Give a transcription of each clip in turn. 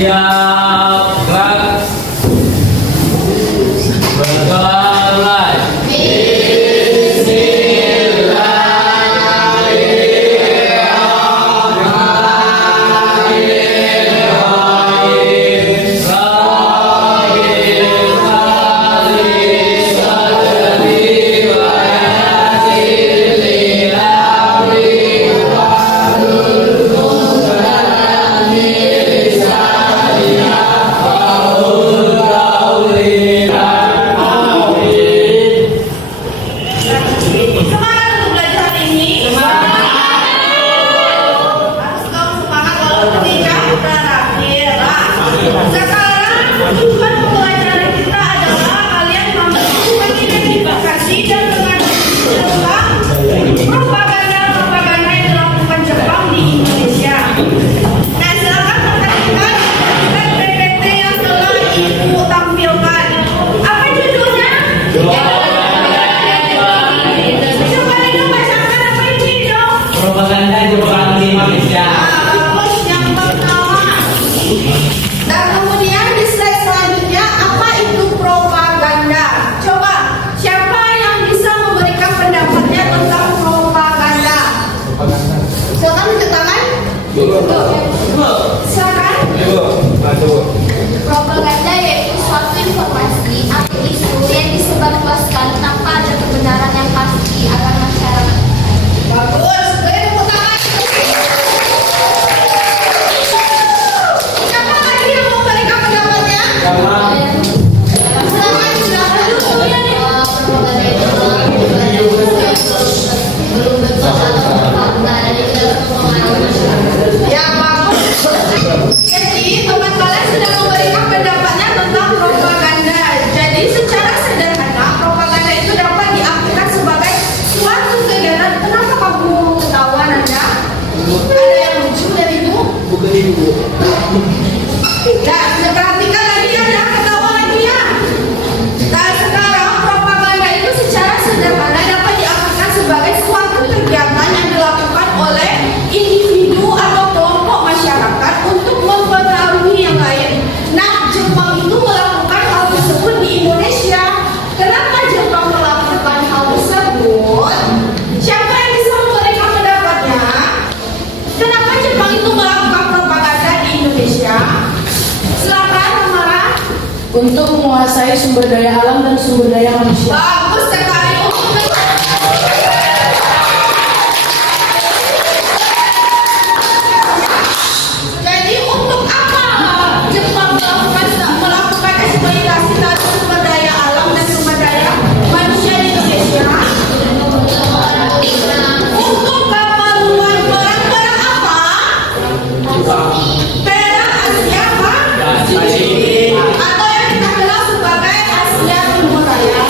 Siap, gerak. Bergerak. Propaganda Jepang di Indonesia. Bagus, yang pertama. Dan kemudian di slide selanjutnya, apa itu propaganda? Coba, siapa yang bisa memberikan pendapatnya tentang propaganda? Silakan tunjuk tangan. Silakan. Propaganda yaitu suatu informasi atau isu yang disebarluaskan tanpa ada kebenaran yang pasti agar masyarakat. Bagus. Beri tepuk tangan. Siapa lagi yang mau memberikan pendapatnya? Silakan, silakan. Propaganda itu belum tentu atau fakta dan tidak berpengaruh masyarakat. Ya, bagus. Jadi, teman kalian sudah memberikan pendapatnya tentang propaganda. Jadi, secara sederhana, propaganda itu dapat diartikan sebagai suatu kegiatan. Kenapa kamu ketawa, Nanda? Ada yang lucu darimu? Bukan ibu. Ya, perhatikan lagi ya, jangan ketawa lagi ya. Nah, sekarang propaganda itu secara sederhana dapat diartikan sebagai suatu kegiatan yang dilakukan oleh individu atau kelompok masyarakat untuk mempengaruhi yang lain. Nah, Jepang itu melakukan hal tersebut di Indonesia. Kenapa Jepang melakukan hal tersebut? Siapa yang bisa memberikan pendapatnya? Kenapa Jepang itu melakukan propaganda di Indonesia? Silakan, Mara. Untuk menguasai sumber daya alam dan sumber daya manusia. Bagus sekali. Jadi untuk apa Jepang melakukan eksploitasi terhadap sumber daya alam dan sumber daya manusia di Indonesia? Untuk keperluan perang apa? Perang Asia apa? Atau yang kita kenal sebagai Asia Timur Raya.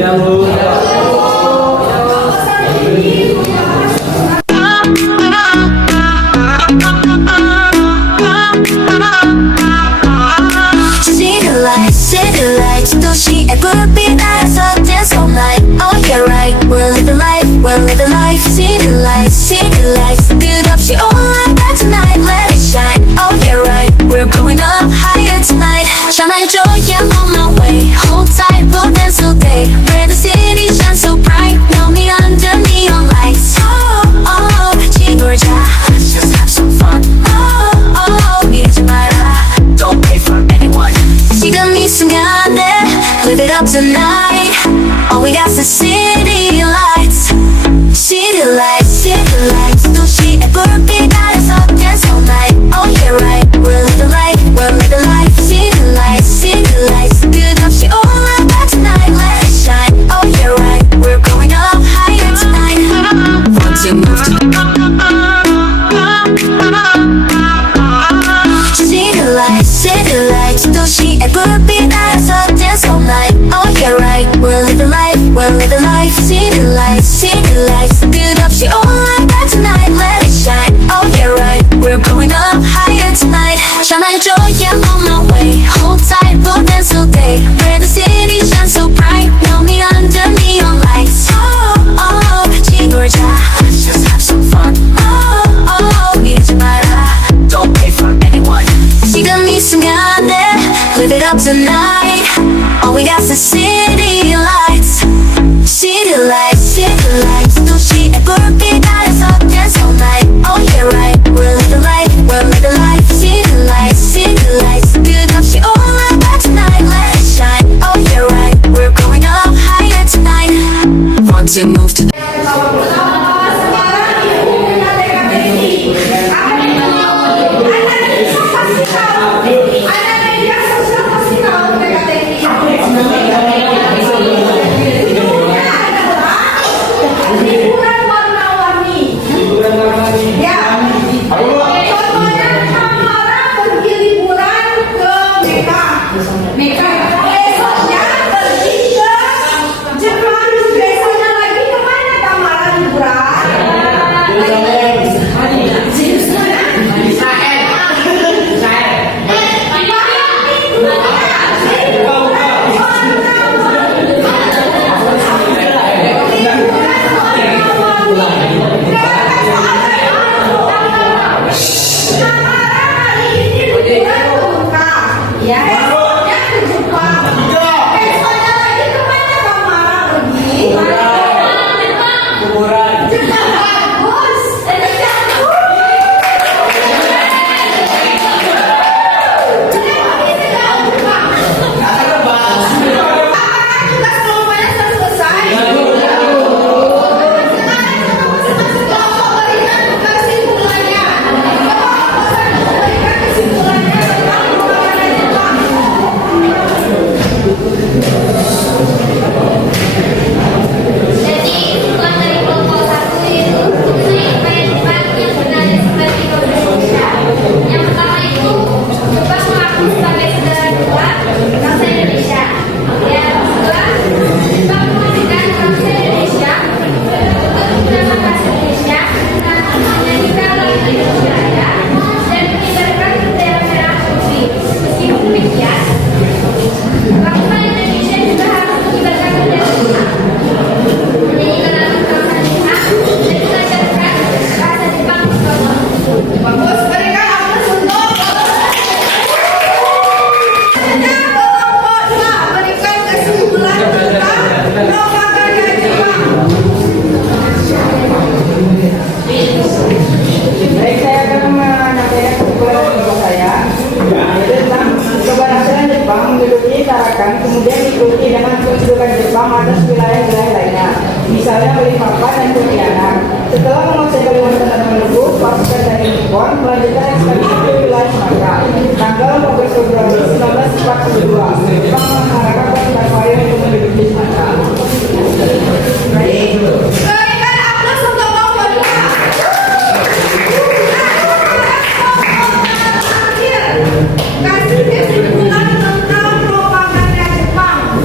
Tidak, Bu. City lights, 도시의 불빛 아래서 dance all night. Oh yeah right, we're living life, City lights, 끝없이 all night but tonight, let it shine. Oh yeah right, we're going up higher tonight. 전화해줘, yeah I'm on my way. Hold tight, we'll dance all day. Where the city shines so bright, know me under neon lights. Oh oh, 같이 놀자, let's just have some fun. Oh oh, 미루지 마라, don't wait for anyone. 지금 이 순간에 live it up tonight. All we got's the city lights. City lights, 도시의 불빛 아래서 dance all night. Oh yeah right, we're living life, City lights, 끝없이 all night but tonight, let it shine. Oh yeah right, we're going up higher tonight. Want to move to City lights, 도시의 불빛 아래서 dance all night. Oh yeah right, we're living life, City lights, 끝없이 all night but tonight, let it shine. Oh yeah right, we're going up higher tonight. 전화해줘, yeah I'm on my way. Hold tight, we'll dance all day. Where the city shines so bright, know me under neon lights. Oh oh, 같이 놀자, let's just have some fun. Oh oh, 미루지 마라, don't wait for anyone. 지금 이 순간에 live it up tonight. All we got's the city lights. City lights, 도시의 불빛 아래서 dance all night. Oh yeah right, we're living life, City lights, 끝없이 all night but tonight, let it shine. Oh yeah right, we're going up higher tonight. Want to move to Liburan warna-warni. Ya. Contohnya Tamara pergi liburan ke Mekah. Besoknya pergi ke Jepang. Besoknya lagi kemana Tamara liburan? Ya, besoknya ke Jepang. Besoknya lagi kemana Tamara pergi? Kuburan. Jepang. Bagus. Apakah tugas kelompoknya sudah selesai? Kelompok berikan kesimpulannya. Berikan kesimpulannya tentang perubahan Jepang. Jadi kesimpulan dari kelompok 1 itu mengenai upaya Jepang yang sebenarnya seperti Indonesia. Yang pertama itu Jepang mengaku sebagai saudara dua bangsa Indonesia. Yang kedua, Jepang memastikan bangsa Indonesia untuk menggunakan bahasa Indonesia dengan menyanyikan lagu Indonesia Raya dan mengibarkan bendera merah putih. Meskipun demikian, bangsa Indonesia juga harus mengibarkan bendera Jepang. Menyanyikan lagu bangsa Jepang dan mengajarkan bahasa Jepang ke bawah. Bagus, berikan aplaus untuk kelompok 2. Berikan kesimpulan tentang propaganda Jepang. Baik, saya akan menyampaikan kesimpulan kelompok saya tentang keberhasilan Jepang menduduki Tarakan, kemudian diikuti dengan kedudukan Jepang atas wilayah-wilayah lainnya, misalnya Balikpapan dan Pontianak. Setelah menguasai Kalimantan dan Maluku, pasukan dari Nippon melanjutkan ekspedisi ke wilayah Sumatera. Tanggal 14 Februari 1942, Jepang mengharapkan pasukan Vario untuk menduduki Sumatera. Berikan aplaus untuk kelompok 2. Terakhir, kasih kesimpulan tentang propaganda Jepang.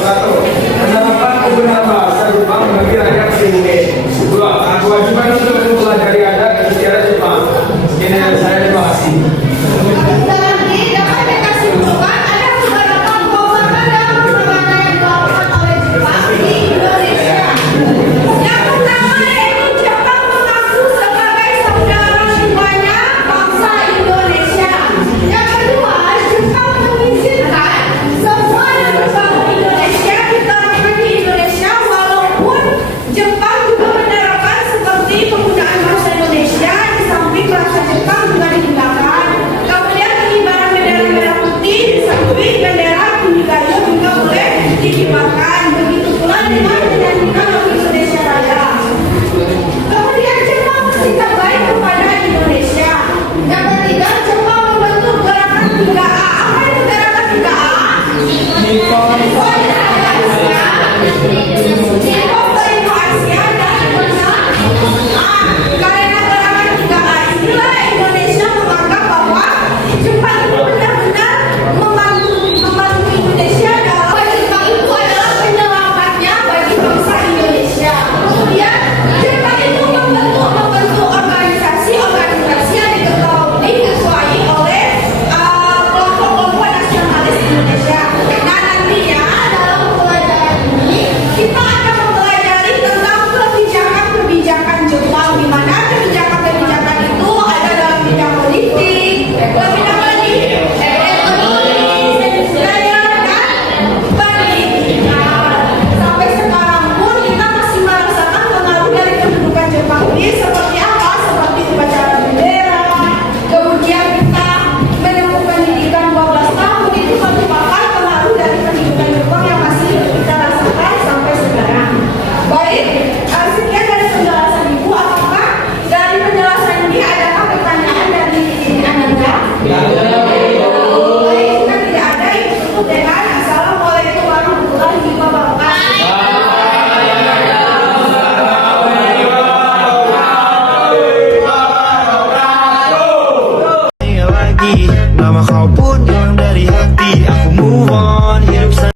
Satu, penerapan penggunaan bahasa Jepang bagi rakyat pribumi. Dua, kewajiban untuk mempelajari adat dan istiadat Jepang. Ini yang saya terima kasih. Nanti dapat kita simpulkan ada beberapa perubahan dalam perkembangan yang dilakukan oleh Jepang di Indonesia. Yang pertama yaitu Jepang mengaku sebagai saudara semuanya bangsa Indonesia. Yang kedua, Jepang mengizinkan semua yang berbahasa Indonesia diterapkan di Indonesia walaupun Jepang juga menerapkan seperti penggunaan bahasa Indonesia di samping bahasa Jepang juga digunakan. Kemudian pengibaran bendera merah putih di samping bendera Kunigaya juga boleh dikibarkan. Begitu pula dengan menyanyikan